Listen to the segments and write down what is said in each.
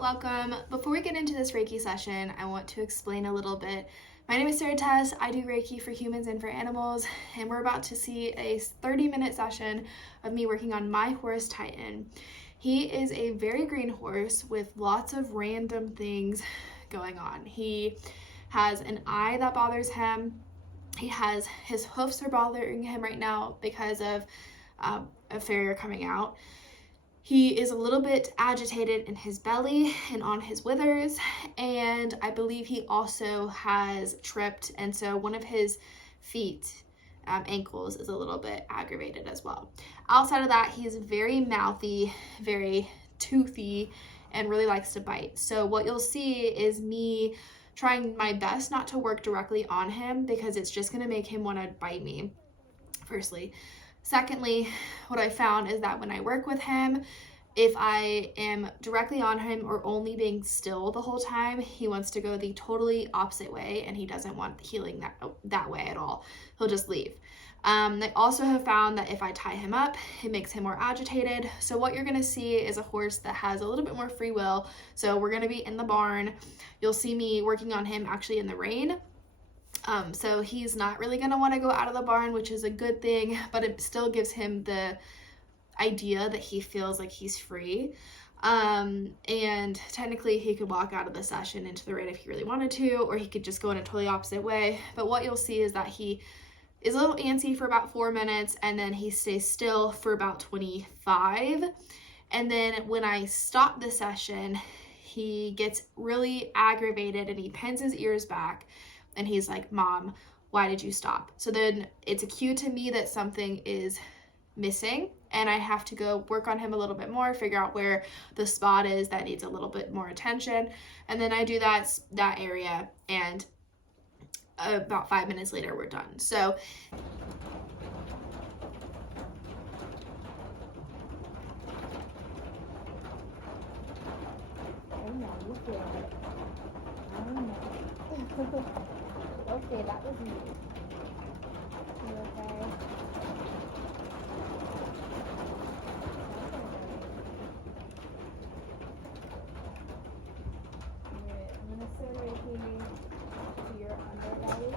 welcome. Before we get into this Reiki session, I want to explain a little bit. My name is Tess. I do Reiki for humans and for animals, and we're about to see a 30-minute session of me working on my horse, Titan. He is a very green horse with lots of random things going on. He has an eye that bothers him. His hoofs are bothering him right now because of a farrier coming out. He is a little bit agitated in his belly and on his withers, and I believe he also has tripped, and so one of his feet, ankles, is a little bit aggravated as well. Outside of that, he's very mouthy, very toothy, and really likes to bite. So what you'll see is me trying my best not to work directly on him because it's just going to make him want to bite me, firstly. Secondly, what I found is that when I work with him, if I am directly on him or only being still the whole time, he wants to go the totally opposite way, and he doesn't want healing that way at all. He'll just leave. I also have found that if I tie him up, it makes him more agitated. So what you're going to see is a horse that has a little bit more free will. So we're going to be in the barn. You'll see me working on him actually in the rain. So he's not really going to want to go out of the barn, which is a good thing, but it still gives him the idea that he feels like he's free. And technically he could walk out of the session into the rain if he really wanted to, or he could just go in a totally opposite way. But what you'll see is that he is a little antsy for about 4 minutes, and then he stays still for about 25. And then when I stop the session, he gets really aggravated and he pins his ears back. And he's like, "Mom, why did you stop?" So then it's a cue to me that something is missing, and I have to go work on him a little bit more, figure out where the spot is that needs a little bit more attention. And then I do that area, and about 5 minutes later, we're done. So Okay, that was me. You okay? Alright, I'm gonna start Reiki to your underbelly.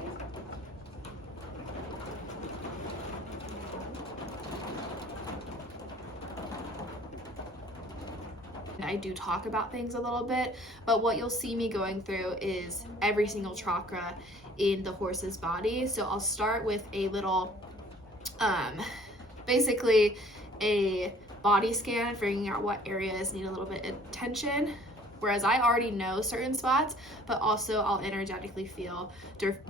I do talk about things a little bit, but what you'll see me going through is every single chakra in the horse's body. So I'll start with a little, basically a body scan, figuring out what areas need a little bit of attention. Whereas I already know certain spots, but also I'll energetically feel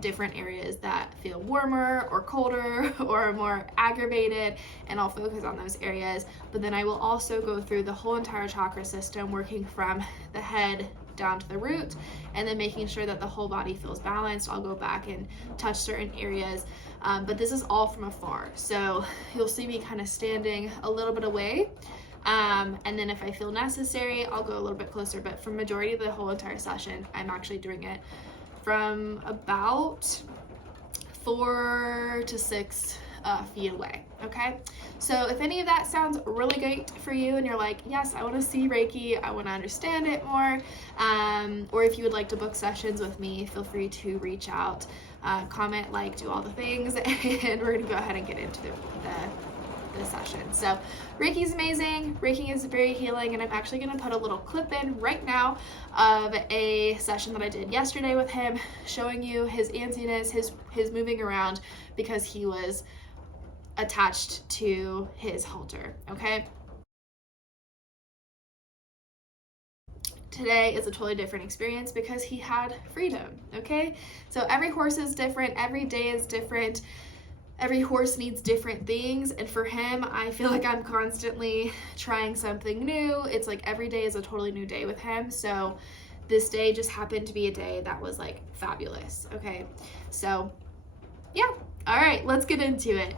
different areas that feel warmer or colder or more aggravated, and I'll focus on those areas. But then I will also go through the whole entire chakra system, working from the head down to the root, and then making sure that the whole body feels balanced. I'll go back and touch certain areas, but this is all from afar. So you'll see me kind of standing a little bit away. And then if I feel necessary, I'll go a little bit closer, but for majority of the whole entire session, I'm actually doing it from about 4 to 6 feet away, okay? So if any of that sounds really great for you and you're like, yes, I want to see Reiki, I want to understand it more, or if you would like to book sessions with me, feel free to reach out, comment, like, do all the things, and we're going to go ahead and get into the session. So Reiki is amazing. Reiki is very healing, and I'm actually going to put a little clip in right now of a session that I did yesterday with him, showing you his antsiness, his moving around because he was attached to his halter. Okay. Today is a totally different experience because he had freedom. Okay. So every horse is different. Every day is different. Every horse needs different things, and for him, I feel like I'm constantly trying something new. It's like every day is a totally new day with him. So this day just happened to be a day that was like fabulous. Okay, so yeah. All right, let's get into it.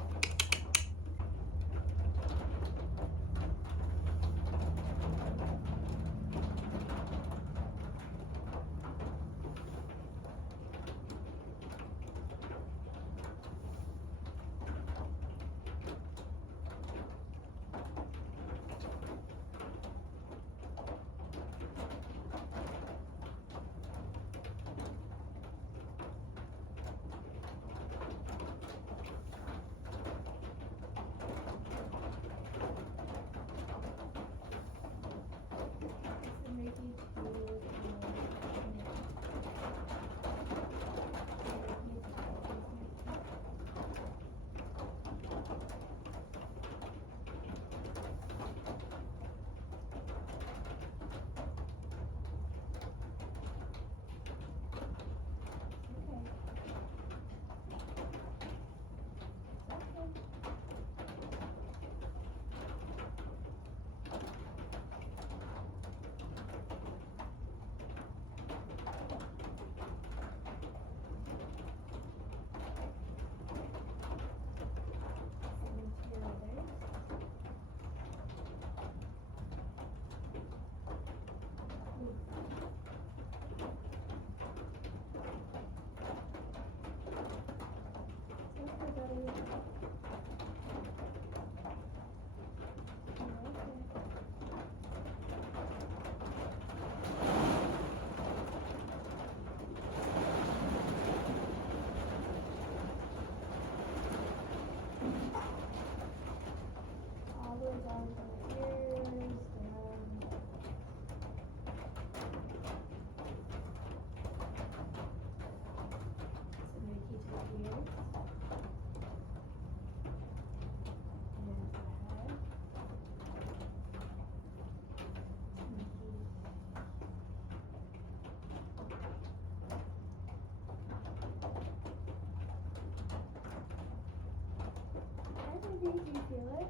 Do you feel it?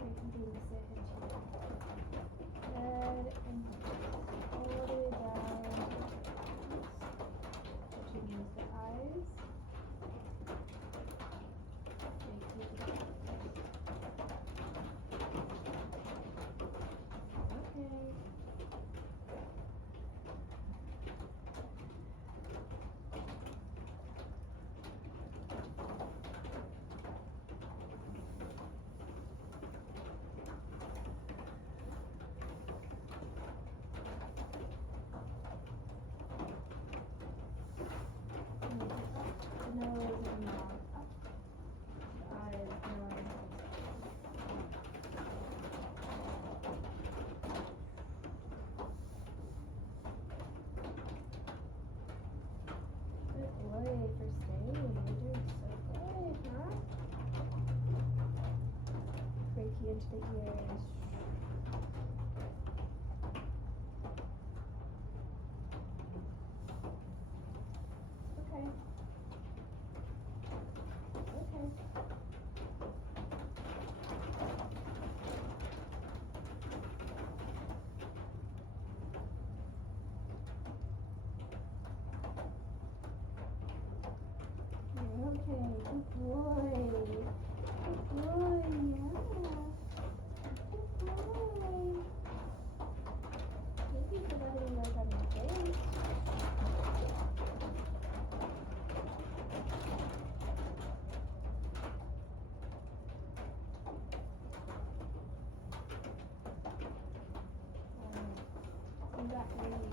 You can do this sit into your head and all the way down. Touching use the eyes. Okay. The nose and mouth. The eyes, nose. Good boy for staying. You're doing so good, huh? Reiki into the ears. Okay. Okay. You're okay. Good boy. Good boy. Yeah. Good boy. Thank you for letting me work on your face. You got Reiki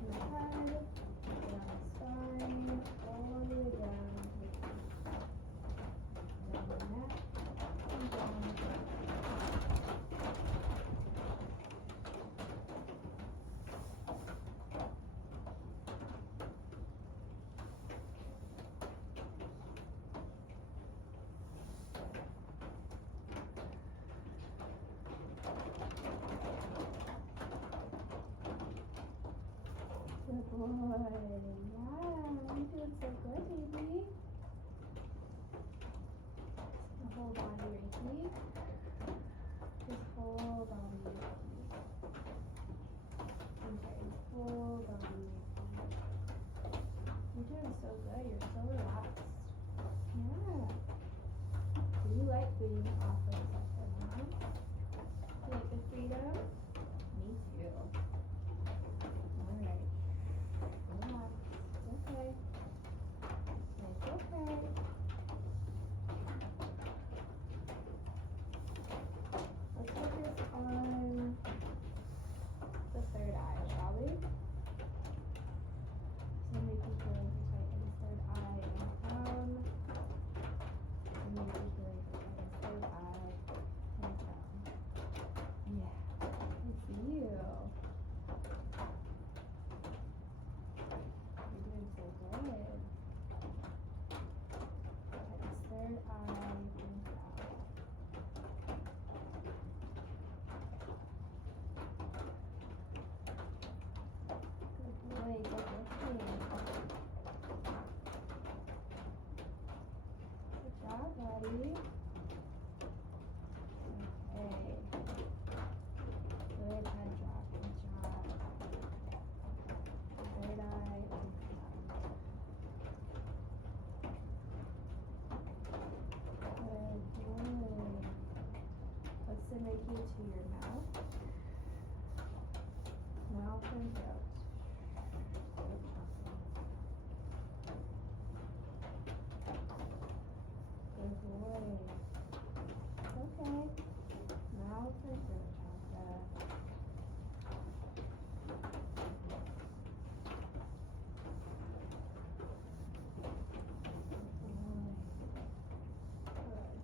in the head, down the spine, all the way down the neck, and down the back. Good boy. Yeah, you're doing so good, baby. The whole body Reiki. His whole body Reiki. Okay, his whole body Reiki. You're doing so good. You're so relaxed. Yeah. Do you like being off for the session, huh? You like the freedom? Me too. Alright. Relax. It's okay. It's okay. Let's focus on the third eye, shall we? So maybe feeling for tight in his third eye and crown. And maybe feeling for tight in his third eye and crown. Yeah. It's you. You're doing so good. Tight his third eye and crown. Good boy, good lifting. Good job, buddy. Okay. Good head drop, good job. Third eye and crown. Good boy. Let's send Reiki to your mouth. Mouth and throat. Good boy. Okay. Mouth and throat chakra. Good boy. Good boy.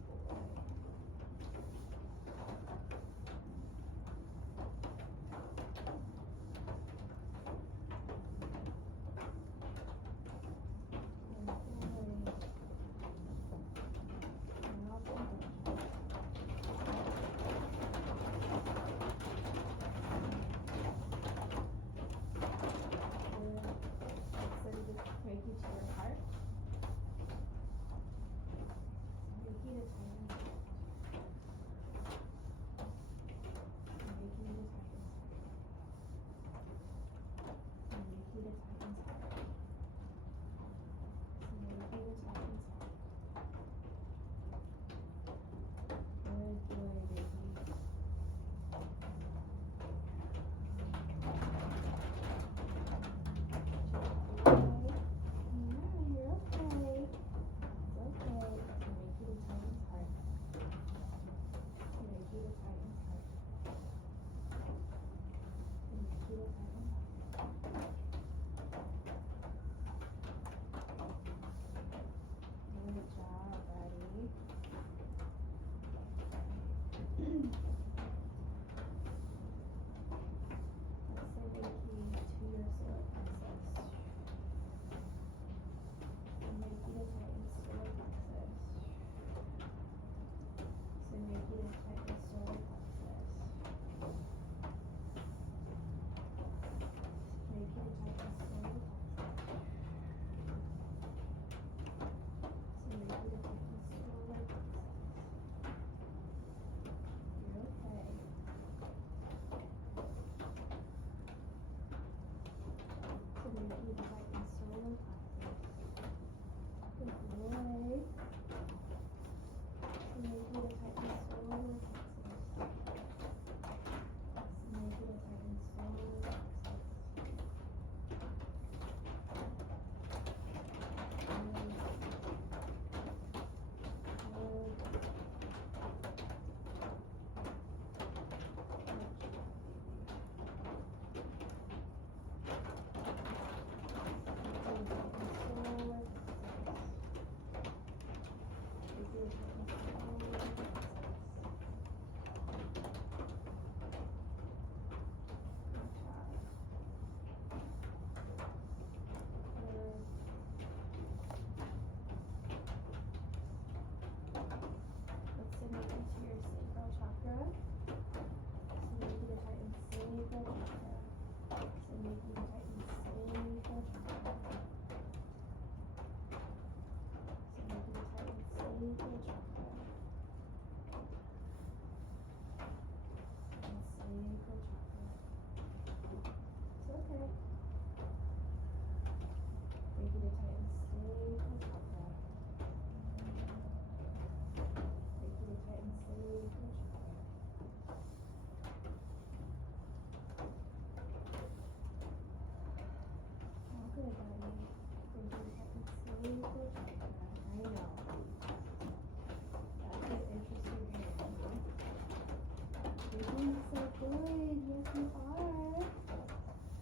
You're doing so good. Yes, you are.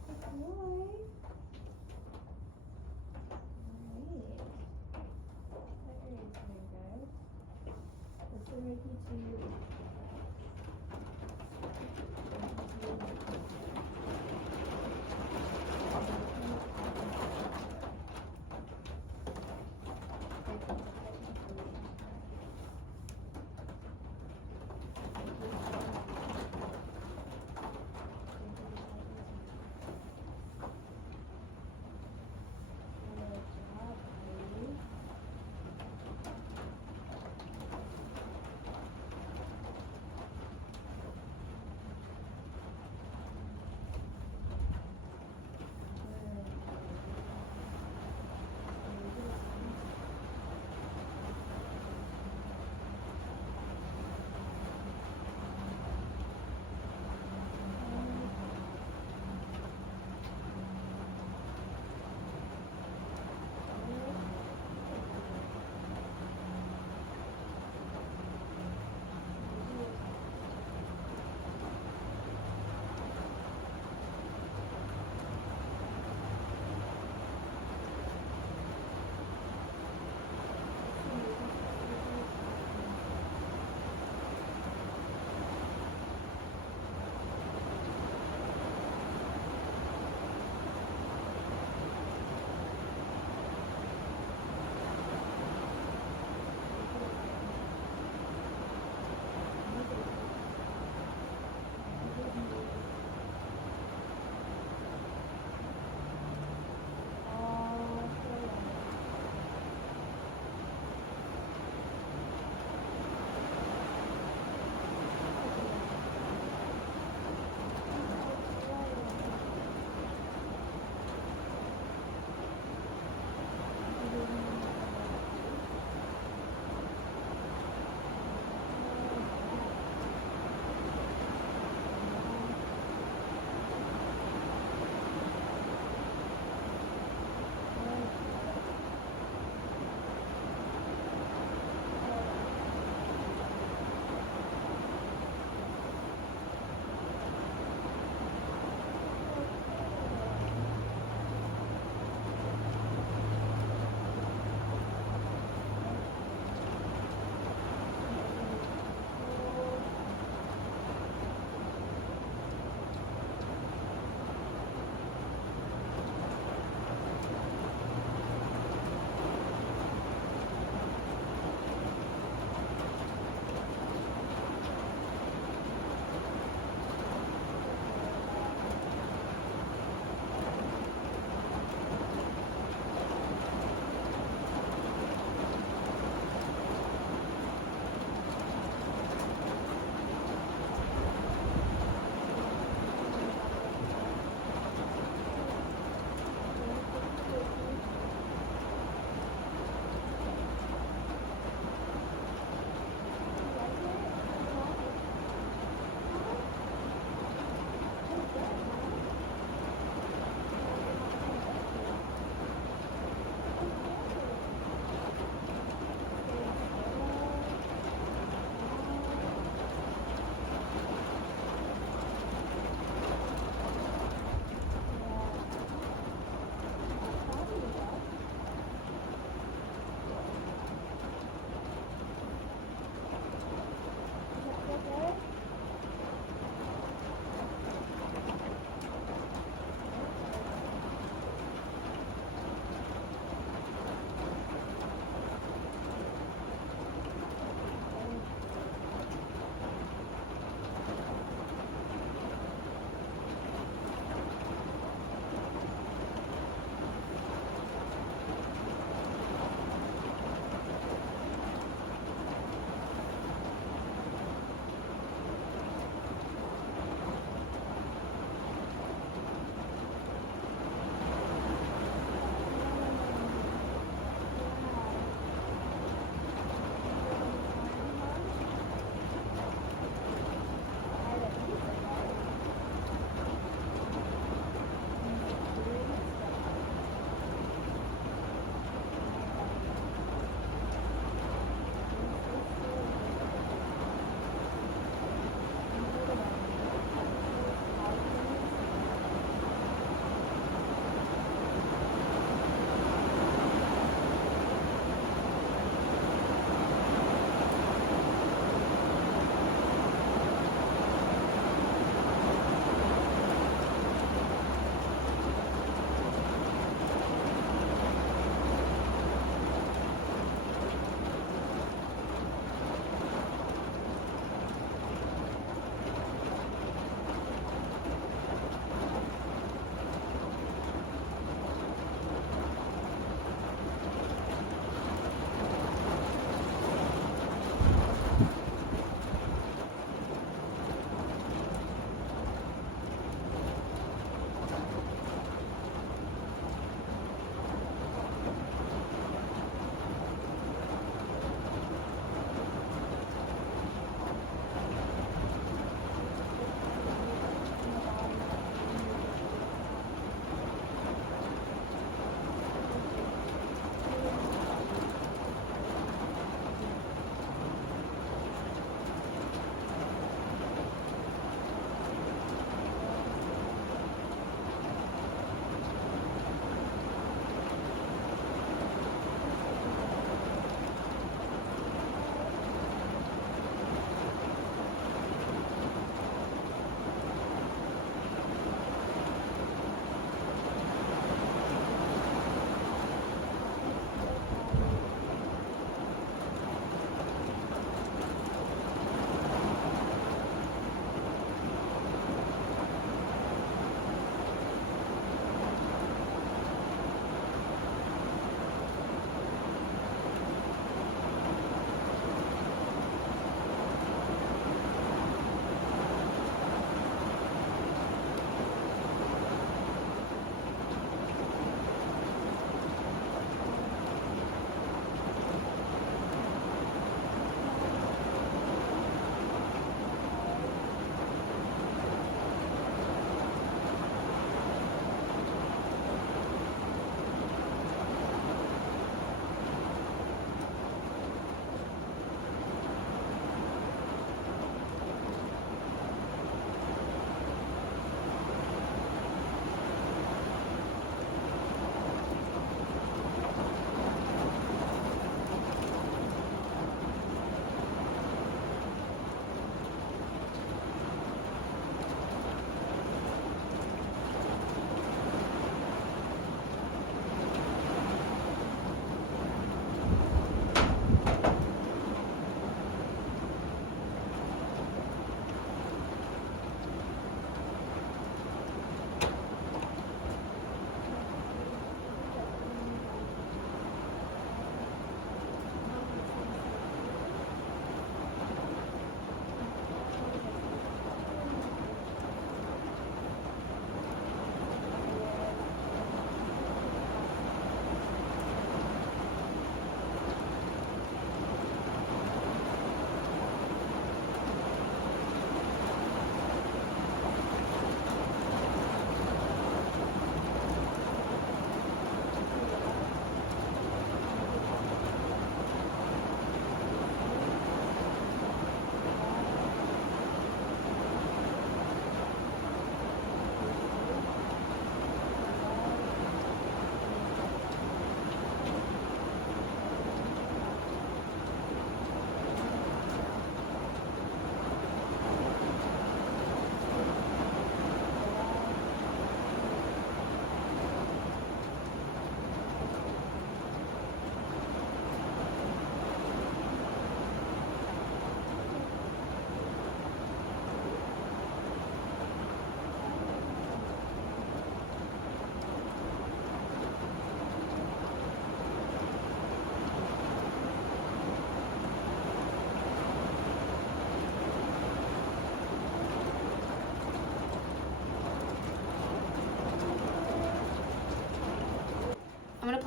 Good boy. Alright. That area's very good. Let's go Reiki to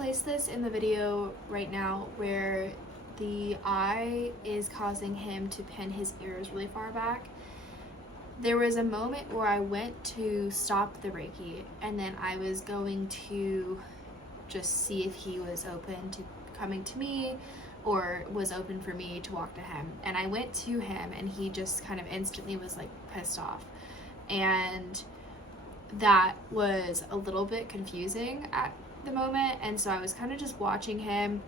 placed this in the video right now where the eye is causing him to pin his ears really far back. There was a moment where I went to stop the Reiki, and then I was going to just see if he was open to coming to me or was open for me to walk to him. And I went to him, and he just kind of instantly was like pissed off. And that was a little bit confusing at the moment. And so I was kind of just watching him,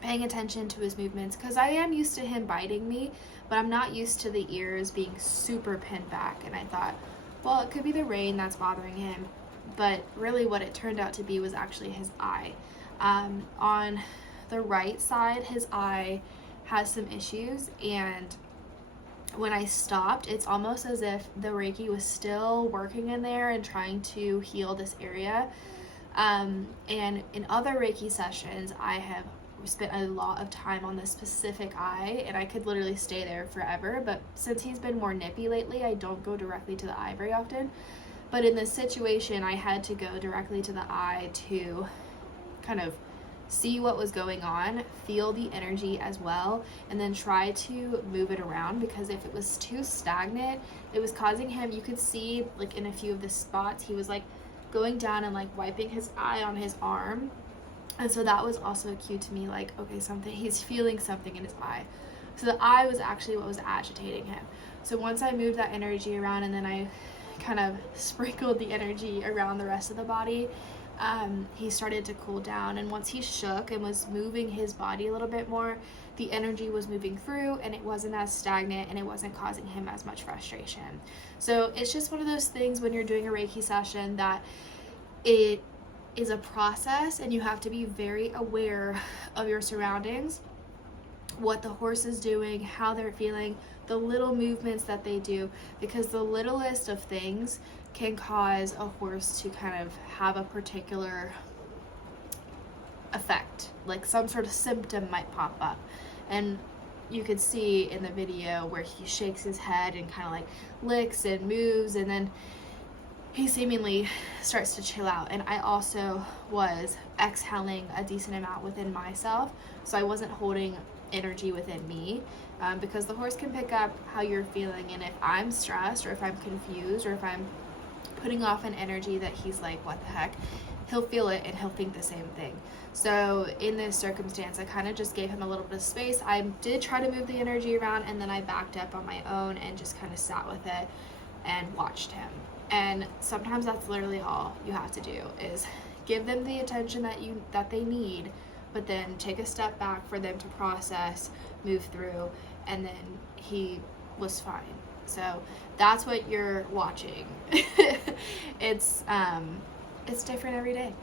paying attention to his movements, because I am used to him biting me, but I'm not used to the ears being super pinned back. And I thought, well, it could be the rain that's bothering him, but really what it turned out to be was actually his eye. On the right side, his eye has some issues, and when I stopped, it's almost as if the Reiki was still working in there and trying to heal this area. And in other Reiki sessions, I have spent a lot of time on this specific eye, and I could literally stay there forever. But since he's been more nippy lately, I don't go directly to the eye very often. But in this situation, I had to go directly to the eye to kind of see what was going on, feel the energy as well, and then try to move it around, because if it was too stagnant, it was causing him, you could see like in a few of the spots, he was like going down and like wiping his eye on his arm. And so that was also a cue to me, like, okay, he's feeling something in his eye. So the eye was actually what was agitating him. So once I moved that energy around, and then I kind of sprinkled the energy around the rest of the body, he started to cool down. And once he shook and was moving his body a little bit more, the energy was moving through, and it wasn't as stagnant, and it wasn't causing him as much frustration. So it's just one of those things when you're doing a Reiki session that it is a process, and you have to be very aware of your surroundings, what the horse is doing, how they're feeling, the little movements that they do, because the littlest of things can cause a horse to kind of have a particular effect, like some sort of symptom might pop up. And you could see in the video where he shakes his head and kind of like licks and moves, and then he seemingly starts to chill out. And I also was exhaling a decent amount within myself, so I wasn't holding energy within me, because the horse can pick up how you're feeling, and if I'm stressed or if I'm confused or if I'm putting off an energy that he's like, what the heck, he'll feel it and he'll think the same thing. So in this circumstance, I kind of just gave him a little bit of space. I did try to move the energy around, and then I backed up on my own and just kind of sat with it and watched him. And sometimes that's literally all you have to do, is give them the attention that they need, but then take a step back for them to process, move through, and then he was fine. So that's what you're watching. It's different every day.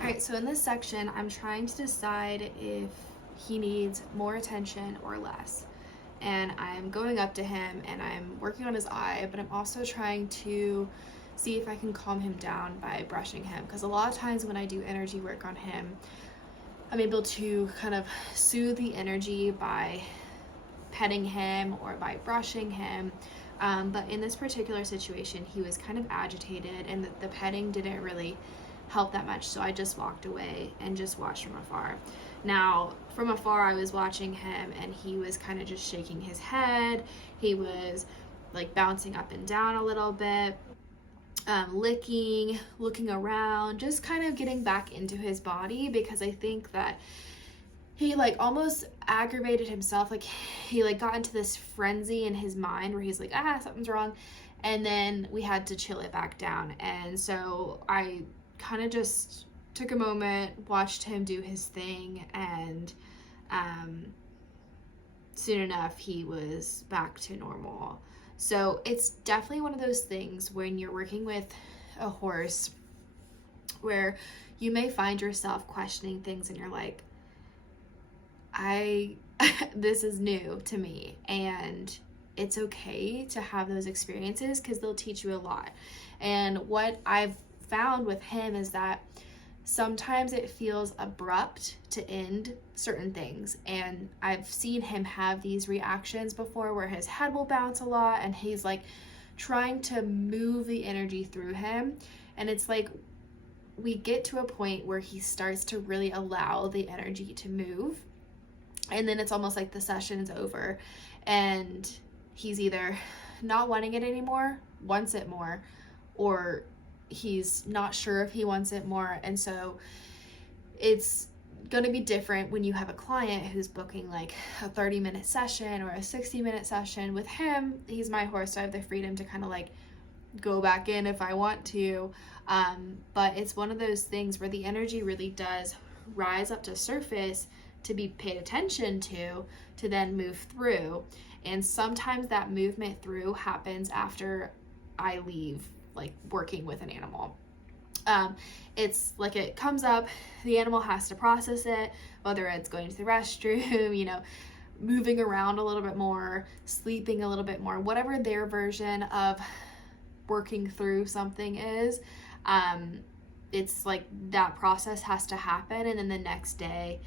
Alright, so in this section, I'm trying to decide if he needs more attention or less. And I'm going up to him and I'm working on his eye, but I'm also trying to see if I can calm him down by brushing him. Because a lot of times when I do energy work on him, I'm able to kind of soothe the energy by petting him or by brushing him. But in this particular situation, he was kind of agitated, and the petting didn't really help that much, so I just walked away and just watched from afar. Now, from afar, I was watching him, and he was kind of just shaking his head. He was like bouncing up and down a little bit, licking, looking around, just kind of getting back into his body, because I think that he like almost aggravated himself. Like he like got into this frenzy in his mind where he's like, something's wrong. And then we had to chill it back down. And so I kind of just took a moment, watched him do his thing, and soon enough he was back to normal. So it's definitely one of those things when you're working with a horse where you may find yourself questioning things, and you're like, this is new to me, and it's okay to have those experiences because they'll teach you a lot. And what I've found with him is that sometimes it feels abrupt to end certain things, and I've seen him have these reactions before where his head will bounce a lot and he's like trying to move the energy through him, and it's like we get to a point where he starts to really allow the energy to move, and then it's almost like the session is over and he's either not wanting it anymore, wants it more, or he's not sure if he wants it more. And so it's going to be different when you have a client who's booking like a 30-minute session or a 60-minute session. With him, he's my horse, so I have the freedom to kind of like go back in if I want to. But it's one of those things where the energy really does rise up to surface to be paid attention to then move through. And sometimes that movement through happens after I leave, like working with an animal. It's like it comes up, the animal has to process it, whether it's going to the restroom, moving around a little bit more, sleeping a little bit more, whatever their version of working through something is. It's like that process has to happen, and then the next day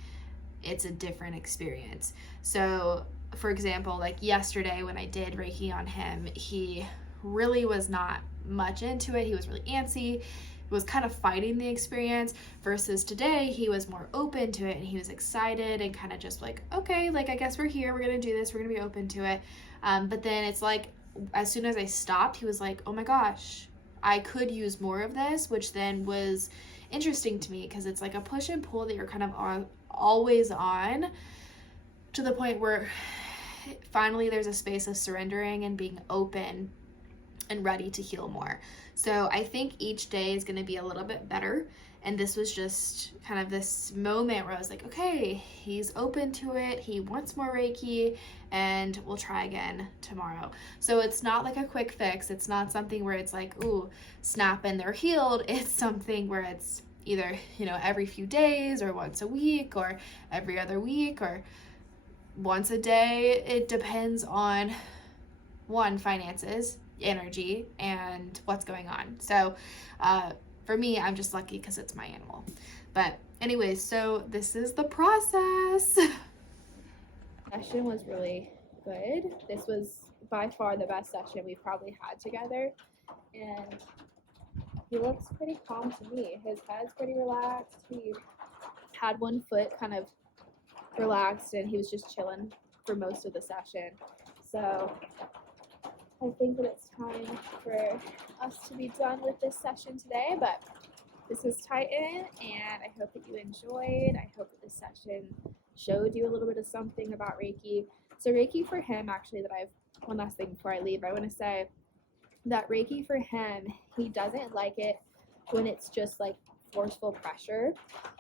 it's a different experience. So for example, like yesterday when I did Reiki on him, he really was not much into it. He was really antsy, was kind of fighting the experience, versus today he was more open to it and he was excited and kind of just like, okay, like I guess we're here, we're gonna do this, we're gonna be open to it. But then it's like as soon as I stopped, he was like, oh my gosh, I could use more of this, which then was interesting to me because it's like a push and pull that you're kind of always on, to the point where finally there's a space of surrendering and being open and ready to heal more. So I think each day is going to be a little bit better, and this was just kind of this moment where I was like, okay, he's open to it, he wants more Reiki, and we'll try again tomorrow. So it's not like a quick fix. It's not something where it's like, ooh, snap and they're healed. It's something where it's either, every few days or once a week or every other week or once a day. It depends on, one, finances, energy, and what's going on. So for me, I'm just lucky because it's my animal. But anyways, so this is the process. Session was really good. This was by far the best session we've probably had together, and he looks pretty calm to me. His head's pretty relaxed. He had one foot kind of relaxed and he was just chilling for most of the session. So I think that it's time for us to be done with this session today, but this is Titan, and I hope that you enjoyed. I hope that this session showed you a little bit of something about Reiki. So Reiki for him, actually, one last thing before I leave, I want to say that Reiki for him, he doesn't like it when it's just like forceful pressure,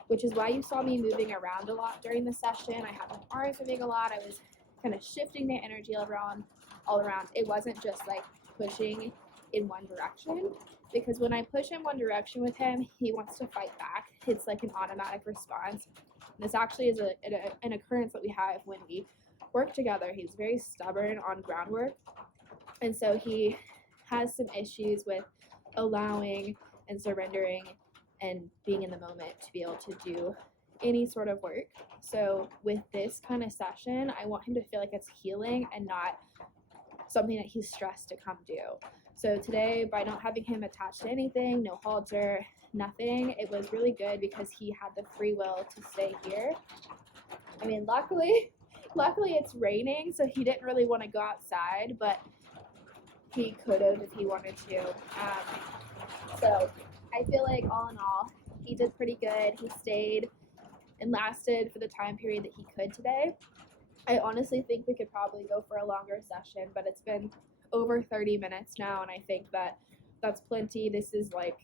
which is why you saw me moving around a lot during the session. I had my arms moving a lot. I was kind of shifting the energy all around. It wasn't just like pushing in one direction, because when I push in one direction with him, he wants to fight back. It's like an automatic response. And this actually is an occurrence that we have when we work together. He's very stubborn on groundwork, and so he has some issues with allowing and surrendering and being in the moment to be able to do any sort of work. So with this kind of session, I want him to feel like it's healing and not something that he's stressed to come do. So today, by not having him attached to anything, no halter, nothing, it was really good because he had the free will to stay here. I mean, luckily it's raining, so he didn't really want to go outside, but he could have if he wanted to. So I feel like all in all, he did pretty good. He stayed and lasted for the time period that he could today. I honestly think we could probably go for a longer session, but it's been over 30 minutes now, and I think that that's plenty. This is like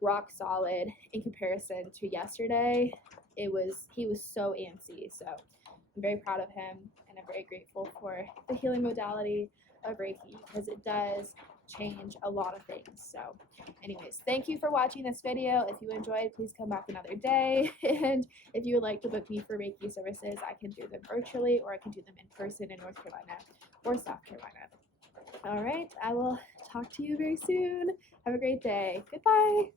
rock solid in comparison to yesterday. He was so antsy, so I'm very proud of him, and I'm very grateful for the healing modality. of Reiki because it does change a lot of things. So anyways, thank you for watching this video. If you enjoyed, please come back another day. And if you would like to book me for Reiki services, I can do them virtually or I can do them in person in North Carolina or South Carolina. All right, I will talk to you very soon. Have a great day. Goodbye.